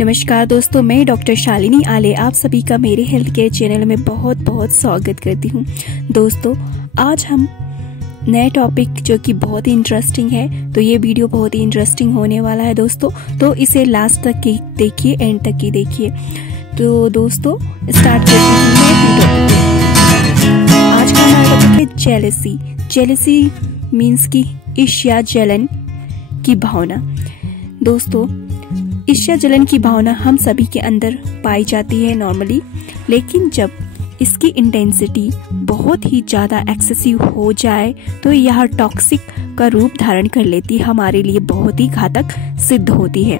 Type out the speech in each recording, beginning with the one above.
नमस्कार दोस्तों, मैं डॉक्टर शालिनी आले आप सभी का मेरे हेल्थ केयर चैनल में बहुत बहुत स्वागत करती हूँ। दोस्तों, आज हम नए टॉपिक जो कि बहुत ही इंटरेस्टिंग है, तो ये वीडियो बहुत ही इंटरेस्टिंग होने वाला है दोस्तों, तो इसे लास्ट तक देखिए, एंड तक की देखिए। तो दोस्तों स्टार्ट करते हैं नए टॉपिक। आज का हमारा टॉपिक है जेलसी। जेलसी मीन्स की ईर्ष्या जलन की भावना। दोस्तों, ईर्ष्या जलन की भावना हम सभी के अंदर पाई जाती है नॉर्मली, लेकिन जब इसकी इंटेंसिटी बहुत ही ज़्यादा एक्सेसिव हो जाए तो यह टॉक्सिक का रूप धारण कर लेती है, हमारे लिए बहुत ही घातक सिद्ध होती है।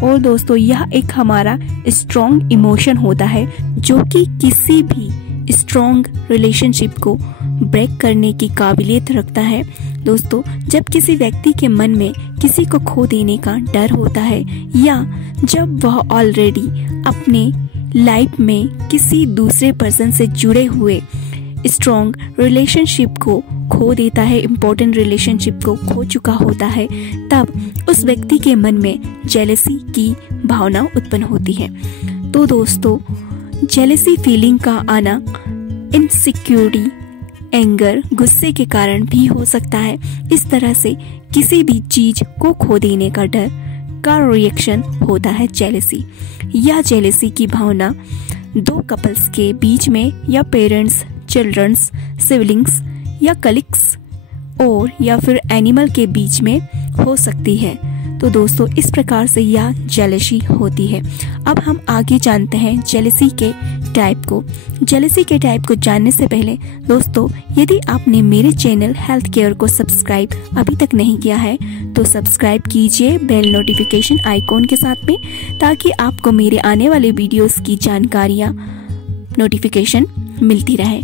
और दोस्तों, यह एक हमारा स्ट्रॉन्ग इमोशन होता है जो कि किसी भी स्ट्रॉन्ग रिलेशनशिप को ब्रेक करने की काबिलियत रखता है। दोस्तों, जब किसी व्यक्ति के मन में किसी को खो देने का डर होता है या जब वह ऑलरेडी अपने लाइफ में किसी दूसरे पर्सन से जुड़े हुए स्ट्रॉन्ग रिलेशनशिप को खो देता है, इम्पोर्टेंट रिलेशनशिप को खो चुका होता है, तब उस व्यक्ति के मन में जेलसी की भावना उत्पन्न होती है। तो दोस्तों, जेलसी फीलिंग का आना इनसिक्योरिटी, एंगर, गुस्से के कारण भी हो सकता है। इस तरह से किसी भी चीज को खो देने का डर का रिएक्शन होता है जेलसी। यह जेलसी की भावना दो कपल्स के बीच में या पेरेंट्स, चिल्ड्रंस, सिबलिंग्स या कलीग्स और या फिर एनिमल के बीच में हो सकती है। तो दोस्तों, इस प्रकार से यह जेलसी होती है। अब हम आगे जानते हैं जेलसी के टाइप को। जेलसी के टाइप को जानने से पहले दोस्तों, यदि आपने मेरे चैनल हेल्थ केयर को सब्सक्राइब अभी तक नहीं किया है तो सब्सक्राइब कीजिए बेल नोटिफिकेशन आइकॉन के साथ में, ताकि आपको मेरे आने वाले वीडियोस की जानकारियाँ नोटिफिकेशन मिलती रहे।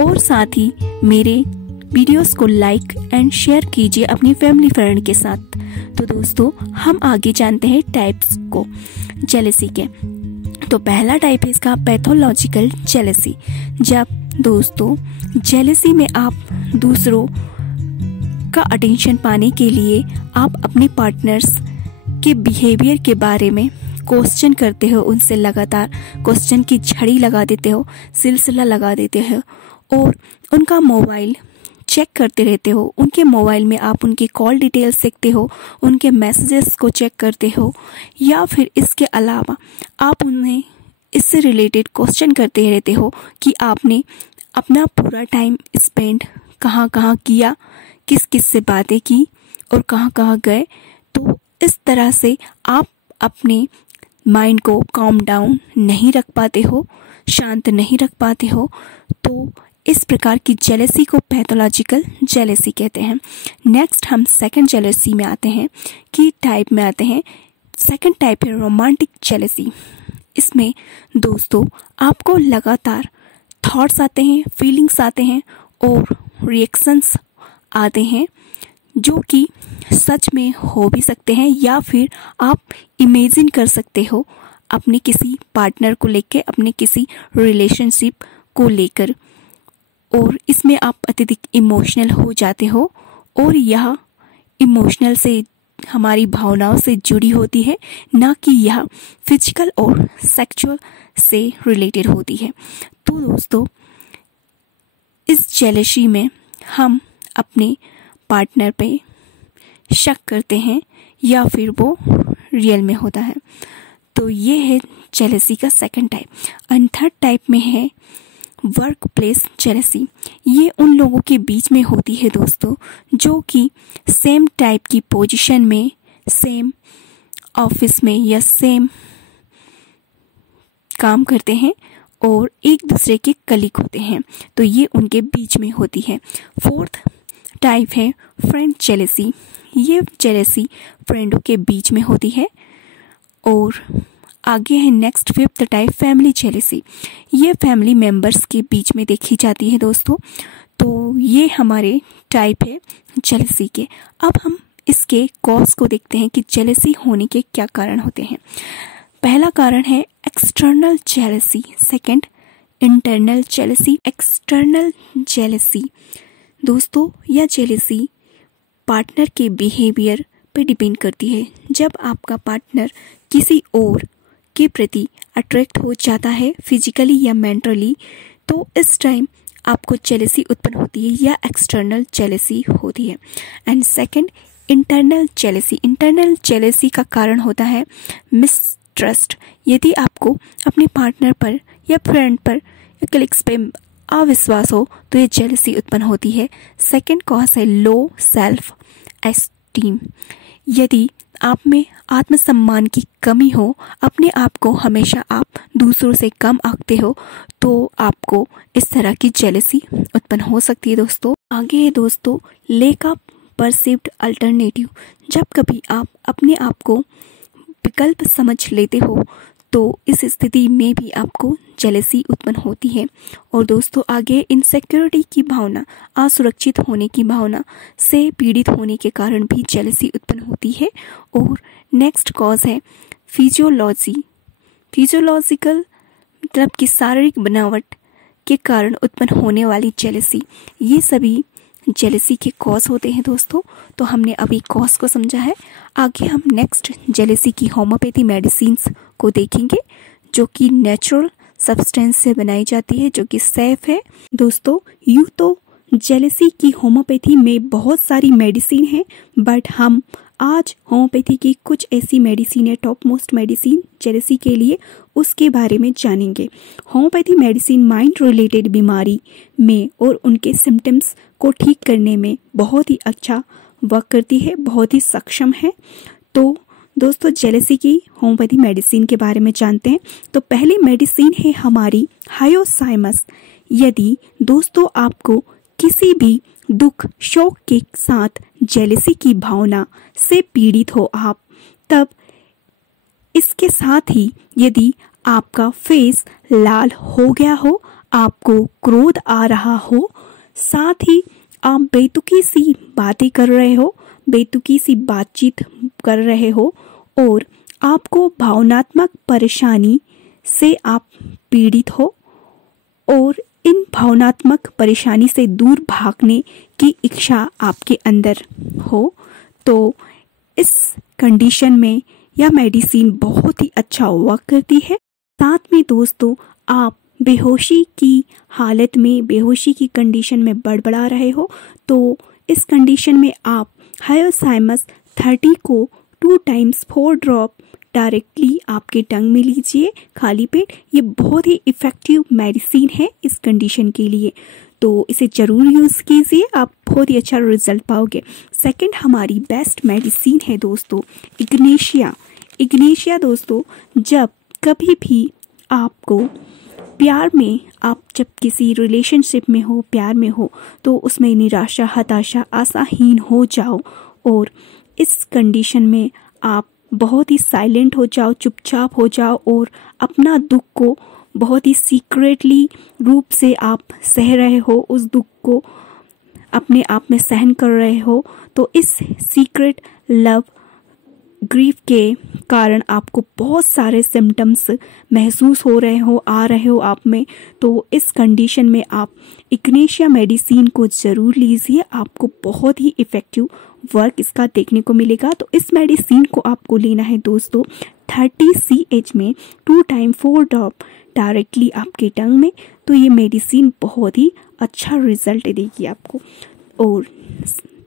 और साथ ही मेरे वीडियोस को लाइक एंड शेयर कीजिए अपनी फैमिली फ्रेंड के साथ। तो दोस्तों, हम आगे जानते हैं टाइप्स को जेलसी के। तो पहला टाइप है इसका पैथोलॉजिकल जेलसी। जब दोस्तों जेलसी में आप दूसरों का अटेंशन पाने के लिए आप अपने पार्टनर्स के बिहेवियर के बारे में क्वेश्चन करते हो, उनसे लगातार क्वेश्चन की झड़ी लगा देते हो, सिलसिला लगा देते हो और उनका मोबाइल चेक करते रहते हो। उनके मोबाइल में आप उनकी कॉल डिटेल्स देखते हो, उनके मैसेजेस को चेक करते हो, या फिर इसके अलावा आप उन्हें इससे रिलेटेड क्वेश्चन करते रहते हो कि आपने अपना पूरा टाइम स्पेंड कहाँ कहाँ किया, किस किस से बातें की और कहाँ कहाँ गए। तो इस तरह से आप अपने माइंड को काम डाउन नहीं रख पाते हो, शांत नहीं रख पाते हो। तो इस प्रकार की जेलसी को पैथोलॉजिकल जेलसी कहते हैं। नेक्स्ट हम सेकंड जेलसी में आते हैं कि टाइप में आते हैं। सेकंड टाइप है रोमांटिक जेलसी। इसमें दोस्तों आपको लगातार थॉट्स आते हैं, फीलिंग्स आते हैं और रिएक्शंस आते हैं जो कि सच में हो भी सकते हैं या फिर आप इमेजिन कर सकते हो अपने किसी पार्टनर को लेकर, अपने किसी रिलेशनशिप को लेकर। और इसमें आप अत्यधिक इमोशनल हो जाते हो और यह इमोशनल से हमारी भावनाओं से जुड़ी होती है, ना कि यह फिजिकल और सेक्सुअल से रिलेटेड होती है। तो दोस्तों, इस जेलसी में हम अपने पार्टनर पे शक करते हैं या फिर वो रियल में होता है। तो ये है जेलसी का second type. And third type में है वर्क प्लेस जेलसी। ये उन लोगों के बीच में होती है दोस्तों जो कि सेम टाइप की पोजीशन में, सेम ऑफिस में या सेम काम करते हैं और एक दूसरे के कलीग होते हैं। तो ये उनके बीच में होती है। फोर्थ टाइप है फ्रेंड जेलसी। ये जेलसी फ्रेंडों के बीच में होती है। और आगे है next fifth type family jealousy. ये फैमिली मेंबर्स के बीच में देखी जाती है दोस्तों। तो ये हमारे टाइप है जेलसी के। अब हम इसके कॉज को देखते हैं कि जेलसी होने के क्या कारण होते हैं। पहला कारण है external jealousy. Second internal jealousy. External jealousy दोस्तों, यह जेलसी पार्टनर के बिहेवियर पे डिपेंड करती है। जब आपका पार्टनर किसी और आपके प्रति अट्रैक्ट हो जाता है फिजिकली या मेंटली, तो इस टाइम आपको जेलसी उत्पन्न होती है या एक्सटर्नल जेलसी होती है। And second, internal jealousy. Internal jealousy का कारण होता है मिसट्रस्ट। यदि आपको अपने पार्टनर पर या फ्रेंड पर या कलीग्स पे अविश्वास हो तो ये जेलसी उत्पन्न होती है। सेकंड कॉज है लो सेल्फ एस्टीम। यदि आप में आत्मसम्मान की कमी हो, अपने आप को हमेशा आप दूसरों से कम आंकते हो, तो आपको इस तरह की जेलसी उत्पन्न हो सकती है दोस्तों। आगे है दोस्तों लैक ऑफ परसीव्ड अल्टरनेटिव। जब कभी आप अपने आप को विकल्प समझ लेते हो तो इस स्थिति में भी आपको जेलसी उत्पन्न होती है। और दोस्तों आगे इनसिक्योरिटी की भावना, असुरक्षित होने की भावना से पीड़ित होने के कारण भी जेलसी उत्पन्न होती है। और नेक्स्ट कॉज है फिजियोलॉजिकल, मतलब कि शारीरिक बनावट के कारण उत्पन्न होने वाली जेलसी। ये सभी जेलसी के कॉज होते हैं दोस्तों। तो हमने अभी कॉज को समझा है, आगे हम नेक्स्ट जेलसी की होम्योपैथी मेडिसिन्स को देखेंगे जो कि नेचुरल सब्सटेंस से बनाई जाती है, जो कि सेफ है। दोस्तों यूँ तो जेलसी की होम्योपैथी में बहुत सारी मेडिसिन है, बट हम आज होम्योपैथी की कुछ ऐसी मेडिसिन है, टॉप मोस्ट मेडिसिन जेलसी के लिए, उसके बारे में जानेंगे। होम्योपैथी मेडिसिन माइंड रिलेटेड बीमारी में और उनके सिम्टम्स को ठीक करने में बहुत ही अच्छा वर्क करती है, बहुत ही सक्षम है। तो दोस्तों जेलसी की होम्योपैथी मेडिसिन के बारे में जानते हैं। तो पहली मेडिसिन है हमारी हायोसाइमस। यदि दोस्तों आपको किसी भी दुख शोक के साथ जेलसी की भावना से पीड़ित हो आप, तब इसके साथ ही यदि आपका फेस लाल हो गया हो, आपको क्रोध आ रहा हो, साथ ही आप बेतुकी सी बातें कर रहे हो, बेतुकी सी बातचीत कर रहे हो और आपको भावनात्मक परेशानी से आप पीड़ित हो और इन भावनात्मक परेशानी से दूर भागने की इच्छा आपके अंदर हो, तो इस कंडीशन में यह मेडिसिन बहुत ही अच्छा वर्क करती है। साथ में दोस्तों आप बेहोशी की हालत में, बेहोशी की कंडीशन में बड़बड़ा रहे हो, तो इस कंडीशन में आप हायोसाइमस 30 को 2 टाइम्स 4 ड्रॉप डायरेक्टली आपके टंग में लीजिए खाली पेट। ये बहुत ही इफ़ेक्टिव मेडिसिन है इस कंडीशन के लिए, तो इसे ज़रूर यूज़ कीजिए, आप बहुत ही अच्छा रिजल्ट पाओगे। सेकंड हमारी बेस्ट मेडिसिन है दोस्तों इग्नेशिया। इग्नेशिया दोस्तों जब कभी भी आपको प्यार में, आप जब किसी रिलेशनशिप में हो, प्यार में हो, तो उसमें निराशा, हताशा, आशाहीन हो जाओ और इस कंडीशन में आप बहुत ही साइलेंट हो जाओ, चुपचाप हो जाओ और अपना दुख को बहुत ही सीक्रेटली रूप से आप सह रहे हो, उस दुख को अपने आप में सहन कर रहे हो, तो इस सीक्रेट लव ग्रीफ के कारण आपको बहुत सारे सिम्टम्स महसूस हो रहे हो, आ रहे हो आप में, तो इस कंडीशन में आप इग्नेशिया मेडिसिन को ज़रूर लीजिए, आपको बहुत ही इफ़ेक्टिव वर्क इसका देखने को मिलेगा। तो इस मेडिसिन को आपको लेना है दोस्तों 30 CH में 2 टाइम 4 ड्रॉप डायरेक्टली आपके टंग में, तो ये मेडिसिन बहुत ही अच्छा रिजल्ट देगी आपको। और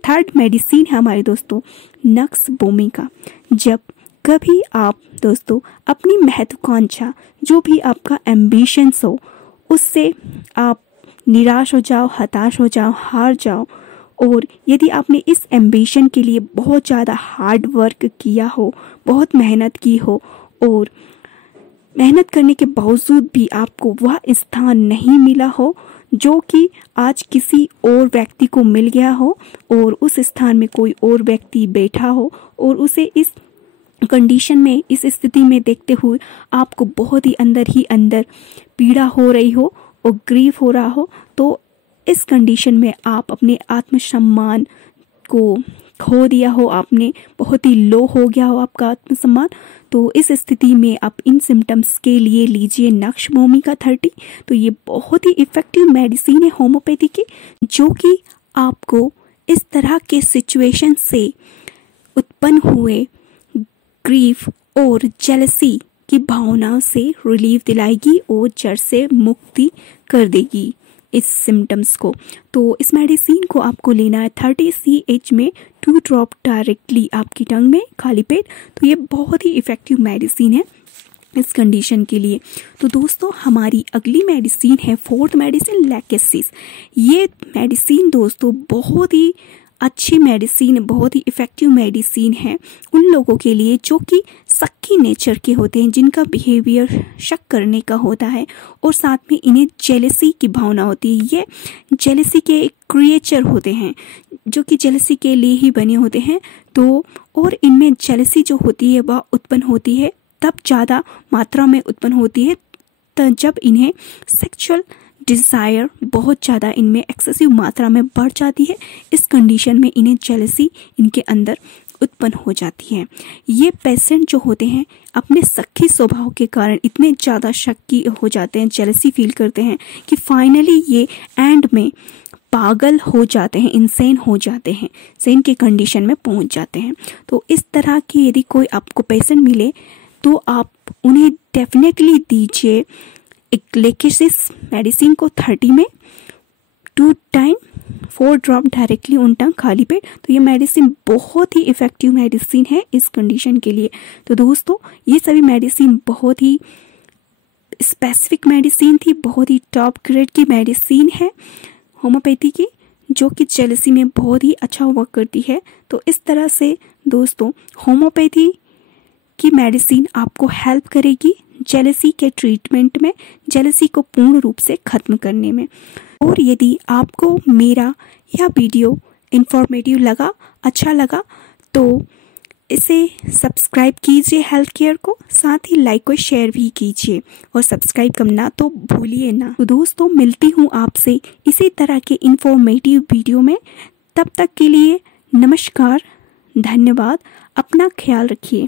थर्ड मेडिसिन है हमारे दोस्तों नक्स भूमिका। जब कभी आप दोस्तों अपनी महत्वाकांक्षा, जो भी आपका एम्बिशंस हो, उससे आप निराश हो जाओ, हताश हो जाओ, हार जाओ, और यदि आपने इस एम्बिशन के लिए बहुत ज़्यादा हार्ड वर्क किया हो, बहुत मेहनत की हो और मेहनत करने के बावजूद भी आपको वह स्थान नहीं मिला हो जो कि आज किसी और व्यक्ति को मिल गया हो और उस स्थान में कोई और व्यक्ति बैठा हो और उसे इस कंडीशन में, इस स्थिति में देखते हुए आपको बहुत ही अंदर पीड़ा हो रही हो और ग्रीफ हो रहा हो, तो इस कंडीशन में आप अपने आत्मसम्मान को खो दिया हो, आपने बहुत ही लो हो गया हो आपका आत्मसम्मान, तो इस स्थिति में आप इन सिम्टम्स के लिए लीजिए नक्स भूमिका 30। तो ये बहुत ही इफ़ेक्टिव मेडिसिन है होम्योपैथी की, जो कि आपको इस तरह के सिचुएशन से उत्पन्न हुए ग्रीफ और जेलसी की भावना से रिलीफ दिलाएगी और जड़ से मुक्ति कर देगी इस सिम्टम्स को। तो इस मेडिसिन को आपको लेना है 30 CH में 2 ड्रॉप डायरेक्टली आपकी टंग में खाली पेट। तो ये बहुत ही इफ़ेक्टिव मेडिसिन है इस कंडीशन के लिए। तो दोस्तों हमारी अगली मेडिसिन है 4th मेडिसिन लैकेसिस। ये मेडिसिन दोस्तों बहुत ही अच्छी मेडिसिन, बहुत ही इफ़ेक्टिव मेडिसिन है उन लोगों के लिए जो कि शक्की नेचर के होते हैं, जिनका बिहेवियर शक करने का होता है और साथ में इन्हें जेलसी की भावना होती है। ये जेलसी के एक क्रिएचर होते हैं जो कि जेलसी के लिए ही बने होते हैं। तो और इनमें जेलसी जो होती है वह उत्पन्न होती है तब ज़्यादा मात्रा में उत्पन्न होती है जब इन्हें सेक्सुअल डिज़ायर बहुत ज़्यादा इनमें एक्सेसिव मात्रा में बढ़ जाती है। इस कंडीशन में इन्हें जेलसी इनके अंदर उत्पन्न हो जाती है। ये पेशेंट जो होते हैं अपने शक्की स्वभाव के कारण इतने ज़्यादा शक्की हो जाते हैं, जेलसी फील करते हैं कि फाइनली ये एंड में पागल हो जाते हैं, इंसेन हो जाते हैं, सेन की कंडीशन में पहुंच जाते हैं। तो इस तरह की यदि कोई आपको पेशेंट मिले तो आप उन्हें डेफिनेटली दीजिए एक लैकेसिस मेडिसिन को 30 में 2 टाइम 4 ड्रॉप डायरेक्टली उन टंग खाली पेट। तो ये मेडिसिन बहुत ही इफ़ेक्टिव मेडिसिन है इस कंडीशन के लिए। तो दोस्तों ये सभी मेडिसिन बहुत ही स्पेसिफिक मेडिसिन थी, बहुत ही टॉप ग्रेड की मेडिसिन है होम्योपैथी की, जो कि जेलसी में बहुत ही अच्छा वर्क करती है। तो इस तरह से दोस्तों होम्योपैथी की मेडिसिन आपको हेल्प करेगी जेलसी के ट्रीटमेंट में, जेलसी को पूर्ण रूप से ख़त्म करने में। और यदि आपको मेरा यह वीडियो इंफॉर्मेटिव लगा, अच्छा लगा, तो इसे सब्सक्राइब कीजिए हेल्थ केयर को, साथ ही लाइक और शेयर भी कीजिए और सब्सक्राइब करना तो भूलिए ना। तो दोस्तों मिलती हूँ आपसे इसी तरह के इंफॉर्मेटिव वीडियो में। तब तक के लिए नमस्कार, धन्यवाद, अपना ख्याल रखिए।